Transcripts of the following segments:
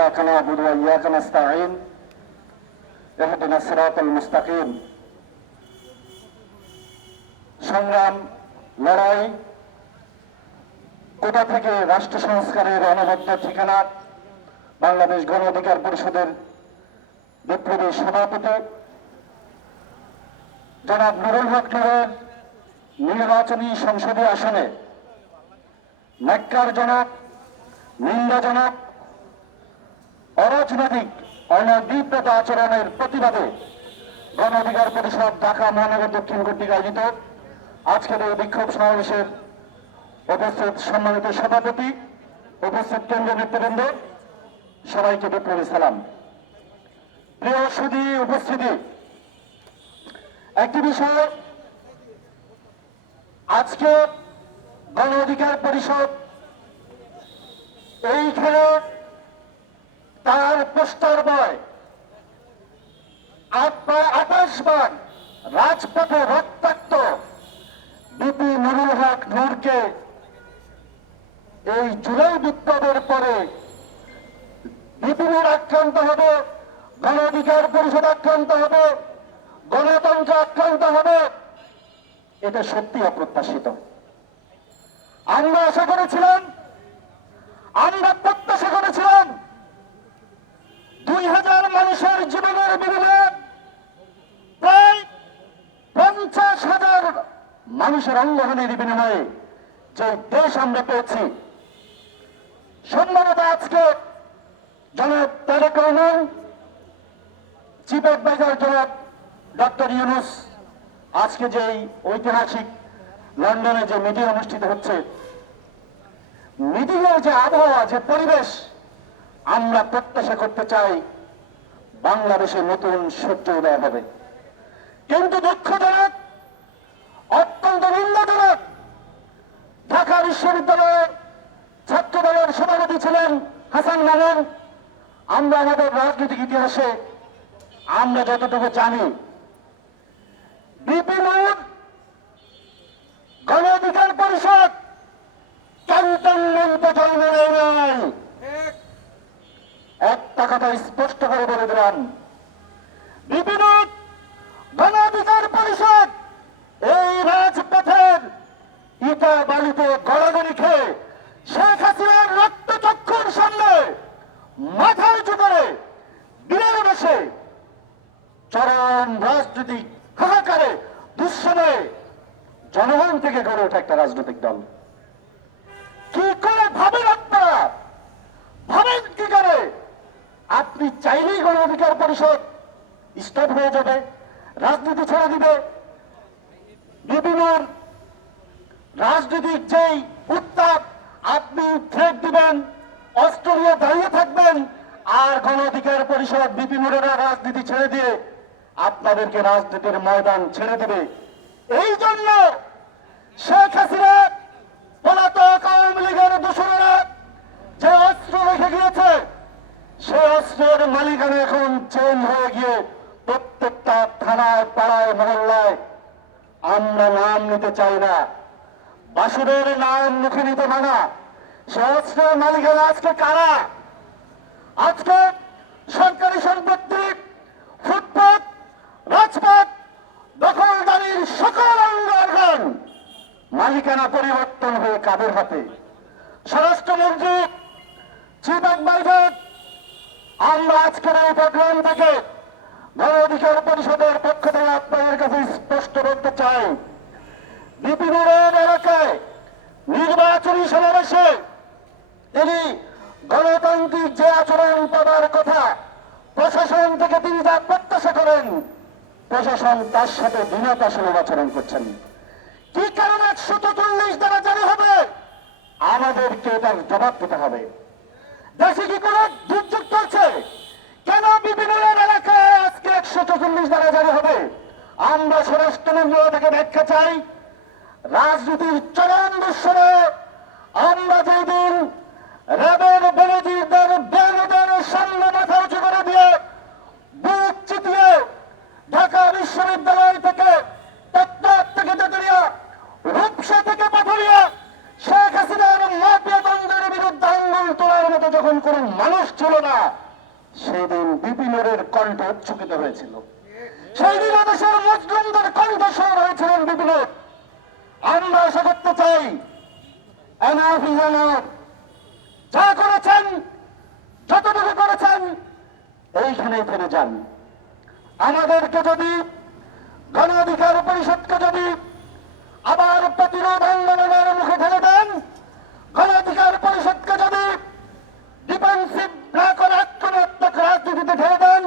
إياك نعبد وإياك نستعين اهدنا الصراط المستقيم সংগ্রাম লড়াই কোথা থেকে রাষ্ট্র সংস্কারের অনবদ্য ঠিকানা বাংলাদেশ গণ অধিকার পরিষদের বিপ্লবী সভাপতি জনাব নুরুল হক নুরের নির্বাচনী সংসদীয় আসনে ন্যাক্কারজনক নিন্দাজনক অরাজনৈতিক অনবিপ্রত আচরণের প্রতিবাদে গণ অধিকার পরিষদ ঢাকা মহানগর দক্ষিণ কর্তৃক আয়োজিত আজকের এই বিক্ষোভ সমাবেশের উপস্থিত সম্মানিত সভাপতি, উপস্থিত কেন্দ্রীয় নেতৃবৃন্দ, সবাইকে বিপ্লবী সালাম। প্রিয় সুদী উপস্থিতি, একটি বিষয়, আজকে গণ অধিকার পরিষদ এইখানে তার পোস্টার বয়। আঠাশ বার রাজপথে রক্তাক্ত। বিপি নুরুল হক নূরকে এই জুলাই বিপ্লবের পরে বিপিনুর আক্রান্ত হবে গণ অধিকার পরিষদ আক্রান্ত হবে, গণতন্ত্র আক্রান্ত হবে। এটা সত্যি অপ্রত্যাশিত। আমরা আশা করেছিলাম, আমরা প্রত্যাশা করেছিলাম মানুষের অঙ্গহানির বিনিময়ে যে দেশ আমরা পেয়েছি। সম্মানত আজকে জনাব তারেক রহমান চিফ অ্যাডভাইজার জনাব ডক্টর ইউনুস, আজকে যে ঐতিহাসিক লন্ডনে যে মিটিং অনুষ্ঠিত হচ্ছে, মিটিংয়ের যে আবহাওয়া, যে পরিবেশ, আমরা প্রত্যাশা করতে চাই বাংলাদেশে নতুন সূর্য উদয় হবে। কিন্তু দুঃখজনক অত্যন্ত নিন্দাজনক ঢাকা বিশ্ববিদ্যালয়ের ছাত্র দলের সভাপতি ছিলেন হাসান মামুন আমরা আমাদের রাজনৈতিক ইতিহাসে আমরা যতটুকু জানি বিপিনুর গণ অধিকার পরিষদ ক্যান্টনমেন্টে জন্ম নেয় নাই একটা কথা স্পষ্ট করে বলে দিলাম বিপিনুর গণ অধিকার পরিষদ এই রাজপথের ইটা বালিতে গড়াগড়ি খেয়ে শেখ হাসিনার রক্তচক্ষুর সামনে মাথা উঁচু করে বিড়াল বসে চরম রাজনৈতিক হাহাকারে, দুঃসময়ে জনগণ থেকে গড়ে ওঠে একটা রাজনৈতিক দল। কি করে ভাবেন আপনারা? ভাবেন কি করে? আপনি চাইলেই গণ অধিকার পরিষদ স্টপ হয়ে যাবে, রাজনীতি ছেড়ে দিবে। বিভিন্ন রাজনৈতিক যেই উত্তাপ, আপনি থ্রেট দিবেন অস্ট্রেলিয়া দাঁড়িয়ে থাকবেন, আর গণ অধিকার পরিষদ বিপিনুরেরা রাজনীতি ছেড়ে দিয়ে আপনাদেরকে রাজনীতির ময়দান ছেড়ে দেবে। এই জন্য শেখ হাসিনা, পলাতক আওয়ামী লীগের দূষণেরা যে অস্ত্র রেখে গিয়েছে সে অস্ত্রের মালিকানা এখন চেঞ্জ হয়ে গিয়ে প্রত্যেকটা থানায়, পাড়ায়, মহল্লায়। আমরা নাম নিতে চাই না। বাসুদের নাম মুখে নিতে মানা সে অস্ত্রের মালিকানা আজকে কারা? আজকে সরকারি সম্পত্তি, ফুটপাত রাজপথ দখলদারির সকল অঙ্গন মালিকানা পরিবর্তন হয়ে কাদের হাতে? স্বরাষ্ট্রমন্ত্রী চিফ অ্যাডভাইজার, আমরা আজকের এই প্রোগ্রাম থেকে গণ অধিকার পরিষদের পক্ষ থেকে আপনাদের কাছে স্পষ্ট করতে চাই বিপিনের এলাকায় নির্বাচনী সমাবেশে তিনি গণতান্ত্রিক যে আচরণ পাবার কথা প্রশাসন থেকে তিনি যা প্রত্যাশা করেন প্রশাসন তার সাথে বিনত সুলভ আচরণ করছেন। কি কারণে একশো চল্লিশ দ্বারা জারি হবে? আমাদেরকে তার জবাব দিতে হবে। দেশে কি কোনো দুর্যোগ চলছে? কেন বিভিন্ন এলাকায় আজকে একশো চল্লিশ দ্বারা জারি হবে? আমরা স্বরাষ্ট্রমন্ত্রী থেকে ব্যাখ্যা চাই। রাজনীতির চরম দুঃসরে আমরা যেদিন যখন কোন মানুষ ছিল না, সেদিন বিপিনের কণ্ঠ উচ্চকিত হয়েছিল সেই দিন মুসলিমদের কণ্ঠস্বর হয়েছিলেন বিপিন আমরা আশা করতে চাই। যা করেছেন, যতটুকু করেছেন, এইখানেই থেমে যান আমাদেরকে যদি গণ অধিকার যদি আবার প্রতিরোধ আন্দোলনের মুখে ঠেলে দেন গণ অধিকার পরিষদকে যদি ডিফেন্সিভ না করে আক্রমণাত্মক রাজনীতিতে ঠেলে দেন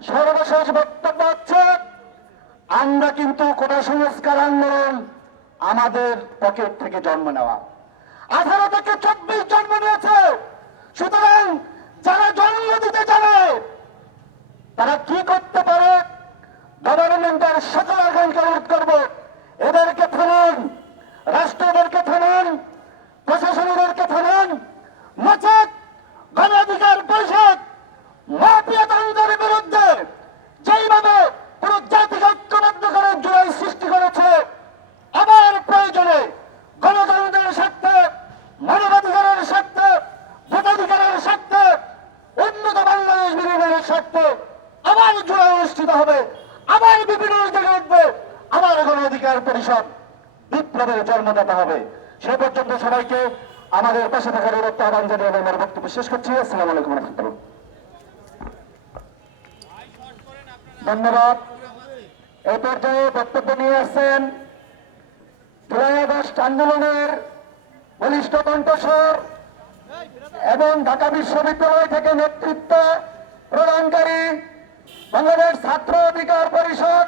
সর্বশেষ বক্তব্য হচ্ছে আমরা কিন্তু কোটা সংস্কার আন্দোলন আমাদের পকেট থেকে জন্ম নেওয়া। আঠারো থেকে চব্বিশ জন্ম নিয়েছে। সুতরাং যারা জন্ম দিতে জানে তারা কি অধিকার বিপ্লবের জন্মদাতা হবে। সে পর্যন্ত সবাইকে আমাদের পাশে থাকার অনুরোধ, আহ্বান জানিয়ে আমি আমার বক্তব্য শেষ করছি। আসসালামু আলাইকুম রহমতুল্লাহ। ধন্যবাদ। এই পর্যায়ে বক্তব্য নিয়ে আসছেন জুলাই আন্দোলনের বলিষ্ঠ কণ্ঠস্বর এবং ঢাকা বিশ্ববিদ্যালয় থেকে নেতৃত্ব প্রদানকারী বাংলাদেশ ছাত্র অধিকার পরিষদ